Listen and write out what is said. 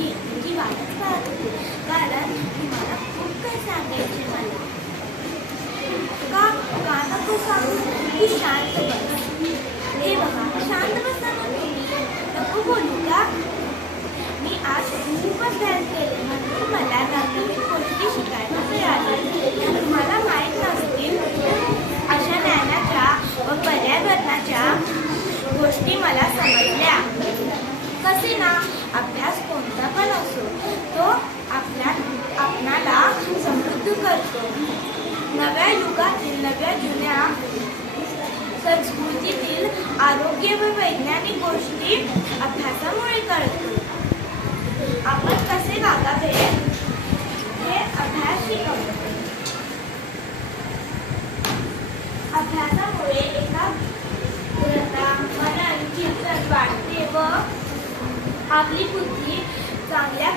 मी तुमची वाटच पाहत होते, कारण तुम्हाला खूप काही सांगायचे मला. का नको सांगू? तू शांत बस. हे बघा, शांत बस ना तुम्ही. नको बोलू का? मी आज खूप अभ्यास केले, म्हणून मला नवीन गोष्टी शिकायला मिळाल्या. तुम्हाला माहीत नसतील अशा ज्ञानाच्या व पर्यावरणाच्या गोष्टी मला समजल्या. कसे ना, अभ्यास कोणता पण असो, तो आपणाला समृद्ध करतो. नव्या युगातील, नव्या जुन्या संस्कृतीतील आरोग्य व वैज्ञानिक गोष्टी अभ्यासामुळे कळतो. आपण कसे वागावे हे अभ्यास शिकवतो. अभ्यासामुळे एकाग्रता, मनन, चिंतन वाढते व आपली बुद्धी चांगल्या